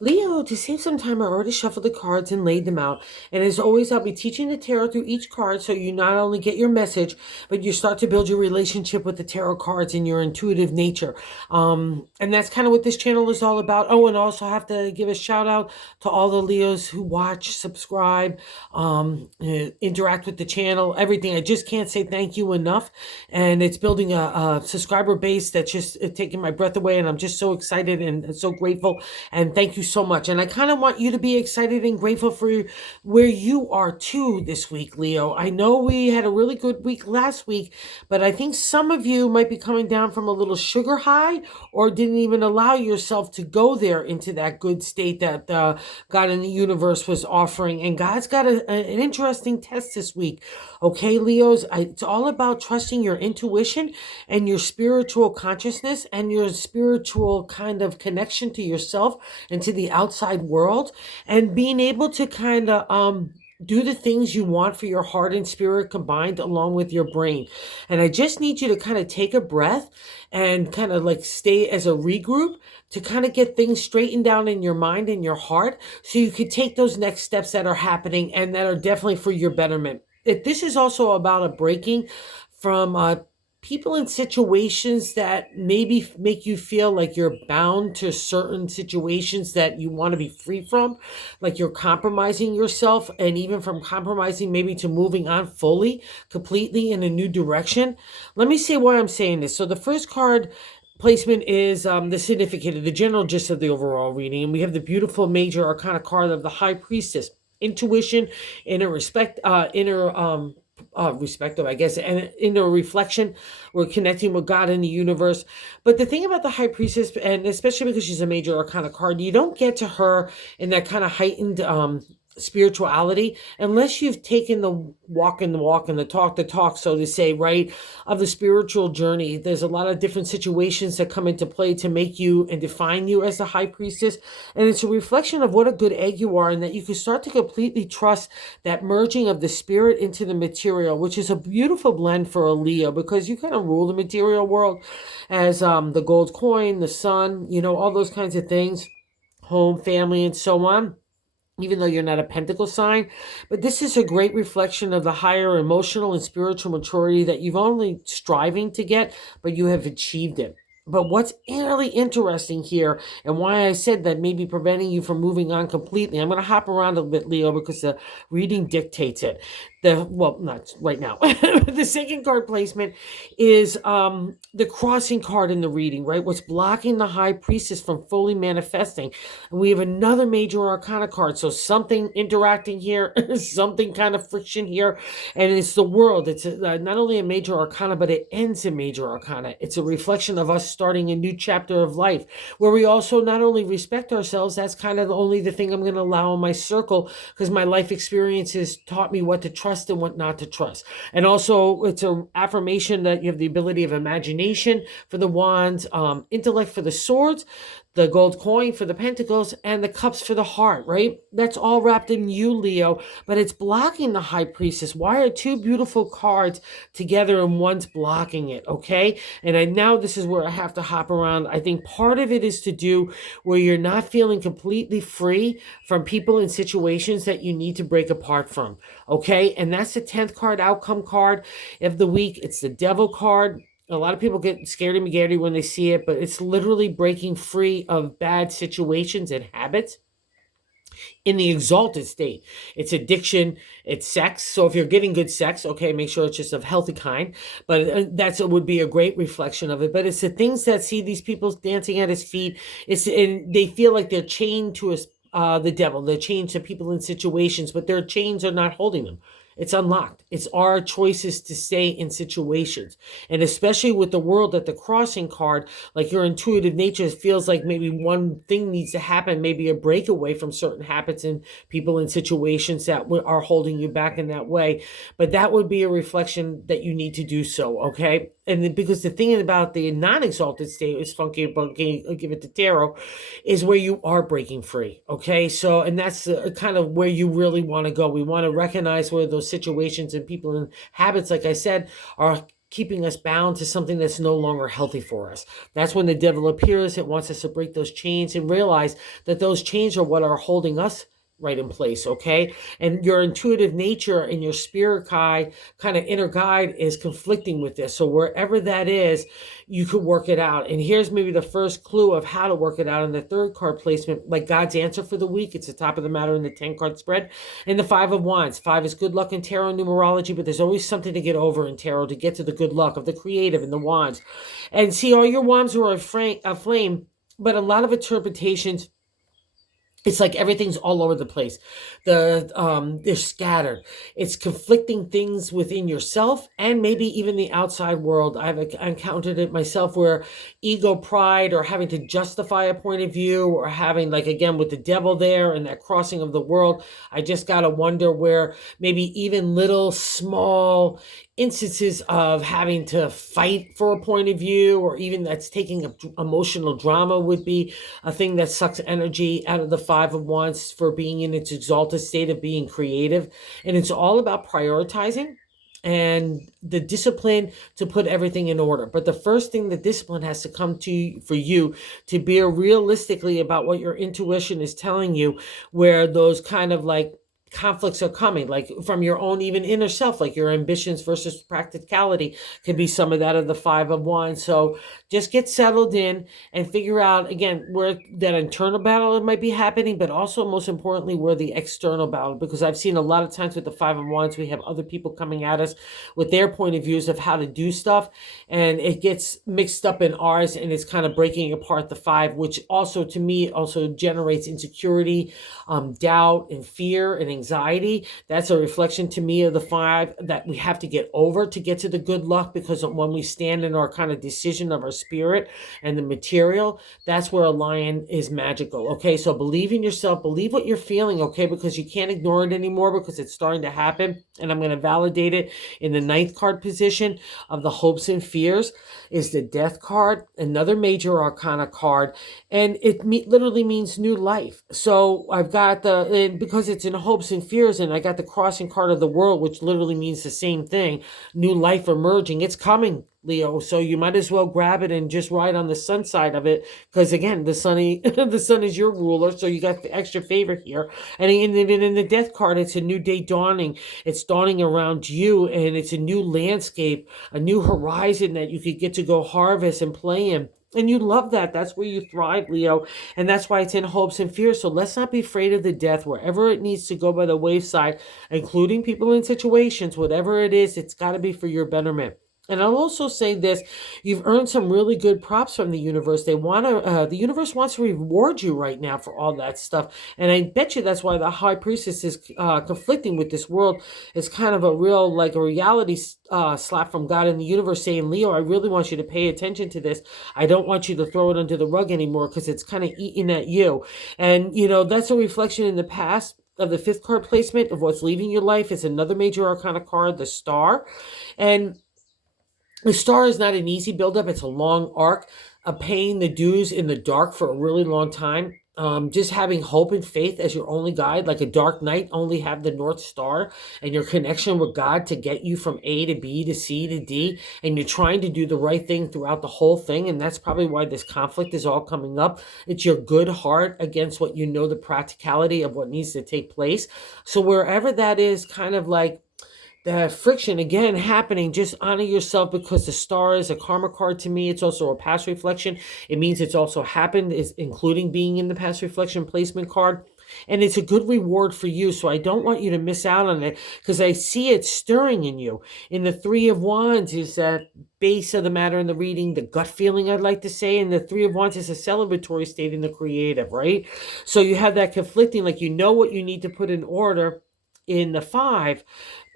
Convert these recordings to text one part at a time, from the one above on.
Leo, to save some time, I already shuffled the cards and laid them out. And as always, I'll be teaching the tarot through each card so you not only get your message, but you start to build your relationship with the tarot cards and your intuitive nature. And that's kind of what this channel is all about. Oh, and also have to give a shout out to all the Leos who watch, subscribe, interact with the channel, everything. I just can't say thank you enough. And it's building a subscriber base that's just taking my breath away. And I'm just so excited and so grateful. And thank you so much. And I kind of want you to be excited and grateful for where you are too this week, Leo. I know we had a really good week last week, but I think some of you might be coming down from a little sugar high or didn't even allow yourself to go there into that good state that God in the universe was offering. And God's got an interesting test this week. Okay, Leos, it's all about trusting your intuition and your spiritual consciousness and your spiritual kind of connection to yourself and to the outside world, and being able to kind of do the things you want for your heart and spirit combined along with your brain. And I just need you to kind of take a breath and kind of like stay as a regroup to kind of get things straightened down in your mind and your heart so you can take those next steps that are happening and that are definitely for your betterment. This is also about a breaking from people in situations that maybe make you feel like you're bound to certain situations that you want to be free from, like you're compromising yourself, and even from compromising maybe to moving on fully, completely in a new direction. Let me say why I'm saying this. So the first card placement is the significant, the general gist of the overall reading, and we have the beautiful major arcana card of the High Priestess. Intuition, inner respect, inner respective, I guess, and in a reflection, we're connecting with God in the universe. But the thing about the High Priestess, and especially because she's a major arcana card, you don't get to her in that kind of heightened spirituality unless you've taken the walk and the talk, so to say, right, of the spiritual journey. There's a lot of different situations that come into play to make you and define you as the High Priestess, and it's a reflection of what a good egg you are, and that you can start to completely trust that merging of the spirit into the material, which is a beautiful blend for a Leo, because you kind of rule the material world as the gold coin, the sun, all those kinds of things, home, family, and so on, even though you're not a pentacle sign. But this is a great reflection of the higher emotional and spiritual maturity that you've only striving to get, but you have achieved it. But what's really interesting here, and why I said that may be preventing you from moving on completely, I'm going to hop around a bit, Leo, because the reading dictates it. Well, not right now. The second card placement is the crossing card in the reading, right? What's blocking the High Priestess from fully manifesting. And we have another major arcana card. So something interacting here, something kind of friction here. And it's the world. It's not only a major arcana, but it ends in major arcana. It's a reflection of us starting a new chapter of life where we also not only respect ourselves, that's kind of only the thing I'm going to allow in my circle, because my life experiences taught me what to trust and what not to trust. And also it's an affirmation that you have the ability of imagination for the wands, intellect for the swords, the gold coin for the pentacles, and the cups for the heart, right? That's all wrapped in you, Leo, but it's blocking the High Priestess. Why are two beautiful cards together and one's blocking it, okay? And now this is where I have to hop around. I think part of it is to do where you're not feeling completely free from people and situations that you need to break apart from, okay? And that's the 10th card, outcome card of the week. It's the Devil card. A lot of people get scared and McGarry when they see it, but it's literally breaking free of bad situations and habits in the exalted state. It's addiction, it's sex. So if you're getting good sex, okay, make sure it's just of healthy kind. But that's would be a great reflection of it. But it's the things that see these people dancing at his feet. And they feel like they're chained to the devil. They're chained to people in situations, but their chains are not holding them. It's unlocked. It's our choices to stay in situations. And especially with the world at the crossing card, like your intuitive nature feels like maybe one thing needs to happen, maybe a breakaway from certain habits and people and situations that are holding you back in that way. But that would be a reflection that you need to do so, okay? And because the thing about the non-exalted state is funky, bunky, give it to tarot, is where you are breaking free, okay? So, and that's kind of where you really want to go. We want to recognize where those situations and people and habits, like I said, are keeping us bound to something that's no longer healthy for us. That's when the devil appears. It wants us to break those chains and realize that those chains are what are holding us right in place, okay? And your intuitive nature and your spirit guide, kind of inner guide, is conflicting with this. So wherever that is, you could work it out. And here's maybe the first clue of how to work it out in the third card placement, like God's answer for the week. It's the top of the matter in the 10-card spread. And the 5 of Wands. 5 is good luck in tarot numerology, but there's always something to get over in tarot to get to the good luck of the creative and the wands. And see, all your wands are aflame, but a lot of interpretations, it's like everything's all over the place. They're scattered. It's conflicting things within yourself and maybe even the outside world. I've encountered it myself where ego, pride, or having to justify a point of view, or having, like, again with the devil there and that crossing of the world, I just gotta wonder where maybe even little small instances of having to fight for a point of view, or even that's taking emotional drama, would be a thing that sucks energy out of the 5 of Wands for being in its exalted state of being creative. And it's all about prioritizing and the discipline to put everything in order. But the first thing, the discipline has to come to for you to be realistically about what your intuition is telling you, where those kind of like conflicts are coming, like from your own even inner self, like your ambitions versus practicality could be some of that of the 5 of Wands. So just get settled in and figure out, again, where that internal battle might be happening, but also most importantly where the external battle, because I've seen a lot of times with the 5 of Wands, we have other people coming at us with their point of views of how to do stuff, and it gets mixed up in ours, and it's kind of breaking apart the 5, which also to me also generates insecurity, doubt and fear and anxiety. That's a reflection to me of the 5 that we have to get over to get to the good luck, because when we stand in our kind of decision of our spirit and the material, that's where a lion is magical. Okay, so believe in yourself, believe what you're feeling, okay, because you can't ignore it anymore, because it's starting to happen. And I'm going to validate it in the 9th card position of the hopes and fears is the Death card, another major arcana card, and it literally means new life. So I've got and because it's in hopes and fears, and I got the crossing card of the World, which literally means the same thing, new life emerging. It's coming, Leo, so you might as well grab it and just ride on the sun side of it, because again, the sun is your ruler, so you got the extra favor here. And in the Death card, it's a new day dawning. It's dawning around you, and it's a new landscape, a new horizon that you could get to go harvest and play in. And you love that. That's where you thrive, Leo. And that's why it's in hopes and fears. So let's not be afraid of the death. Wherever it needs to go by the wayside, including people in situations, whatever it is, it's got to be for your betterment. And I'll also say this, you've earned some really good props from the universe. The universe wants to reward you right now for all that stuff. And I bet you that's why the high priestess is conflicting with this world. It's kind of a real, like a reality slap from God in the universe saying, Leo, I really want you to pay attention to this. I don't want you to throw it under the rug anymore, because it's kind of eating at you. And, that's a reflection in the past of the 5th card placement of what's leaving your life. It's another major arcana card, the Star. And the Star is not an easy buildup. It's a long arc of paying the dues in the dark for a really long time. Just having hope and faith as your only guide, like a dark night, only have the North Star and your connection with God to get you from A to B to C to D. And you're trying to do the right thing throughout the whole thing. And that's probably why this conflict is all coming up. It's your good heart against what the practicality of what needs to take place. So wherever that is, kind of like that friction again happening, just honor yourself, because the Star is a karma card to me. It's also a past reflection. It means it's also happened, including being in the past reflection placement card. And it's a good reward for you. So I don't want you to miss out on it, because I see it stirring in you. In the 3 of Wands is that base of the matter in the reading, the gut feeling, I'd like to say. And the 3 of Wands is a celebratory state in the creative, right? So you have that conflicting, like what you need to put in order in the 5,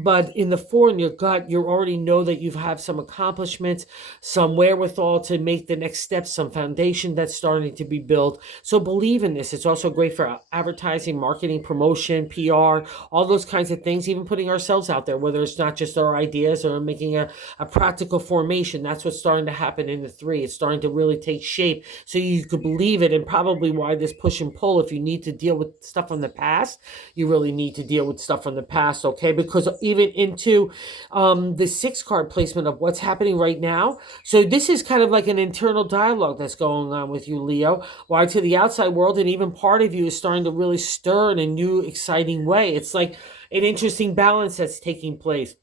but in the 4 in your gut, you already know that you have some accomplishments, some wherewithal to make the next step, some foundation that's starting to be built. So believe in this. It's also great for advertising, marketing, promotion, PR, all those kinds of things, even putting ourselves out there, whether it's not just our ideas or making a practical formation. That's what's starting to happen in the 3. It's starting to really take shape, so you could believe it. And probably why this push and pull, if you need to deal with stuff from the past, you really need to deal with stuff from the past, okay? Because even into the 6 card placement of what's happening right now. So this is kind of like an internal dialogue that's going on with you, Leo, while to the outside world, and even part of you is starting to really stir in a new, exciting way. It's like an interesting balance that's taking place.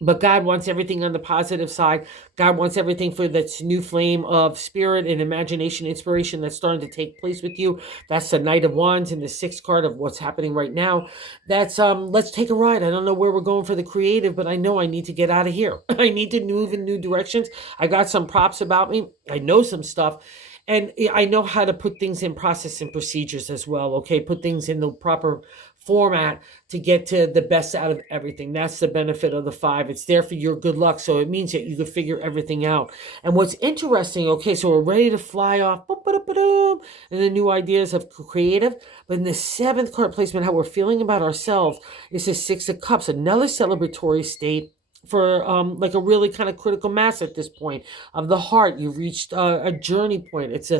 But God wants everything on the positive side. God wants everything for this new flame of spirit and imagination, inspiration that's starting to take place with you. That's the Knight of Wands and the 6th card of what's happening right now. That's let's take a ride. I don't know where we're going for the creative, but I know I need to get out of here. I need to move in new directions. I got some props about me. I know some stuff. And I know how to put things in process and procedures as well. Okay, put things in the proper format to get to the best out of everything. That's the benefit of the 5. It's there for your good luck. So it means that you can figure everything out. And what's interesting, okay, so we're ready to fly off, boom, boom, boom, boom, and the new ideas of creative. But in the 7th card placement, how we're feeling about ourselves is the 6 of Cups, another celebratory state for like a really kind of critical mass at this point of the heart. You've reached a journey point. It's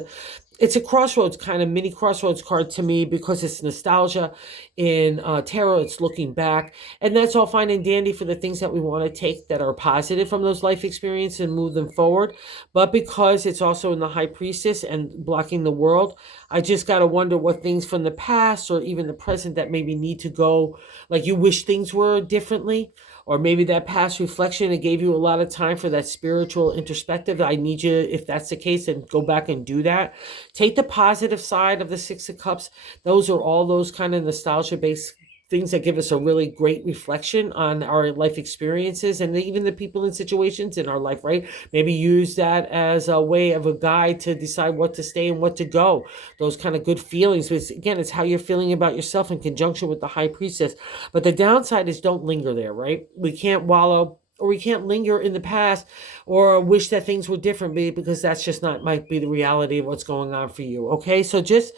a crossroads, kind of mini crossroads card to me, because it's nostalgia. In tarot, it's looking back, and that's all fine and dandy for the things that we want to take that are positive from those life experiences and move them forward. But because it's also in the High Priestess and blocking the world, I just got to wonder what things from the past or even the present that maybe need to go, like you wish things were differently. Or maybe that past reflection, it gave you a lot of time for that spiritual introspective. I need you, if that's the case, then go back and do that. Take the positive side of the 6 of Cups. Those are all those kind of nostalgia-based things that give us a really great reflection on our life experiences and even the people and situations in our life, right? Maybe use that as a way of a guide to decide what to stay and what to go. Those kind of good feelings. But again, it's how you're feeling about yourself in conjunction with the High Priestess. But the downside is don't linger there, right? We can't wallow, or we can't linger in the past or wish that things were different, because that's just not might be the reality of what's going on for you. Okay, so just,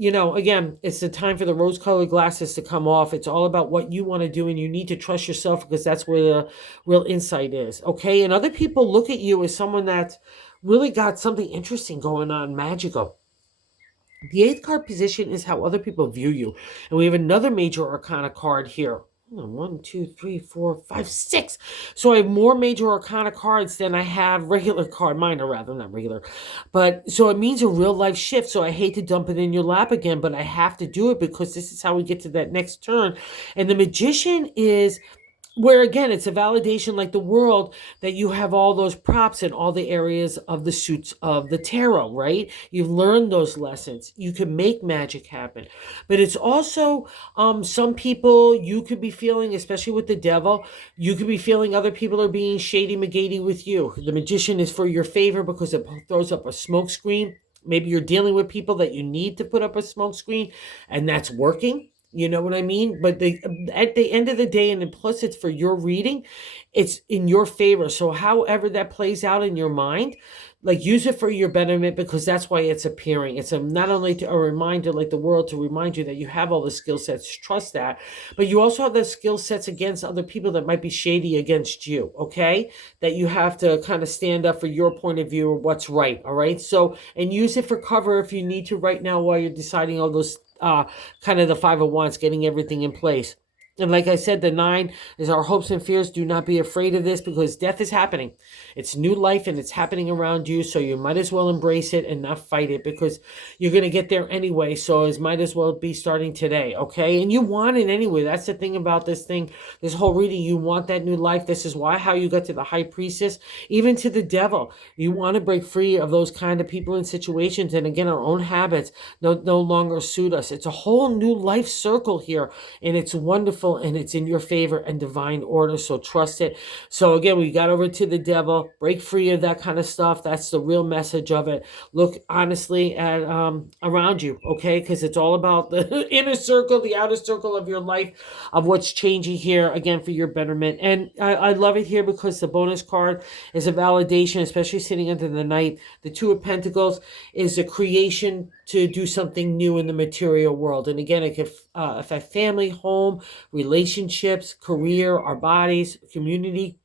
again, it's the time for the rose-colored glasses to come off. It's all about what you want to do, and you need to trust yourself, because that's where the real insight is. Okay, and other people look at you as someone that's really got something interesting going on, magical. The 8th card position is how other people view you. And we have another major arcana card here. 1, 2, 3, 4, 5, 6. So I have more major arcana cards than I have regular card, minor rather, not regular. But so it means a real life shift. So I hate to dump it in your lap again, but I have to do it, because this is how we get to that next turn. And the Magician is where, again, it's a validation, like the world, that you have all those props in all the areas of the suits of the tarot, right? You've learned those lessons. You can make magic happen. But it's also some people you could be feeling, especially with the devil, you could be feeling other people are being shady McGady with you. The Magician is for your favor because it throws up a smoke screen. Maybe you're dealing with people that you need to put up a smoke screen, and that's working. You know what I mean? But at the end of the day, and plus it's for your reading, it's in your favor. So however that plays out in your mind, like use it for your betterment, because that's why it's appearing. It's not only a reminder, like the world, to remind you that you have all the skill sets, trust that, but you also have the skill sets against other people that might be shady against you, okay? That you have to kind of stand up for your point of view of what's right, all right? So, and use it for cover if you need to right now while you're deciding all those kind of the 5 of Wands, getting everything in place. And like I said, the 9 is our hopes and fears. Do not be afraid of this, because death is happening. It's new life, and it's happening around you. So you might as well embrace it and not fight it, because you're going to get there anyway. So it might as well be starting today. Okay. And you want it anyway. That's the thing about this thing, this whole reading. You want that new life. This is why, how you got to the High Priestess, even to the devil. You want to break free of those kind of people and situations. And again, our own habits no longer suit us. It's a whole new life circle here, and it's wonderful, and it's in your favor and divine order. So trust it. So again, we got over to the devil. Break free of that kind of stuff. That's the real message of it. Look honestly at around you, okay? Because it's all about the inner circle, the outer circle of your life, of what's changing here, again, for your betterment. And I love it here because the bonus card is a validation, especially sitting under the Knight. The 2 of Pentacles is a creation to do something new in the material world. And again, it could affect family, home, relationships, career, our bodies, community.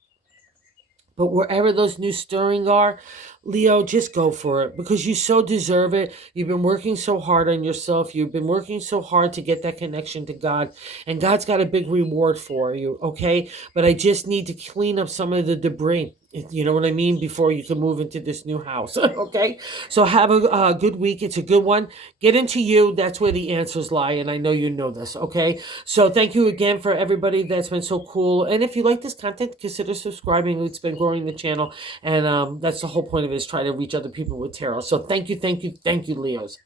But wherever those new stirring are, Leo, just go for it because you so deserve it. You've been working so hard on yourself. You've been working so hard to get that connection to God, and God's got a big reward for you, okay? But I just need to clean up some of the debris. You know what I mean? Before you can move into this new house, okay? So have a good week. It's a good one. Get into you. That's where the answers lie, and I know you know this, okay? So thank you again for everybody that's been so cool. And if you like this content, consider subscribing. It's been growing the channel, and that's the whole point of it, is try to reach other people with tarot. So thank you, Leos.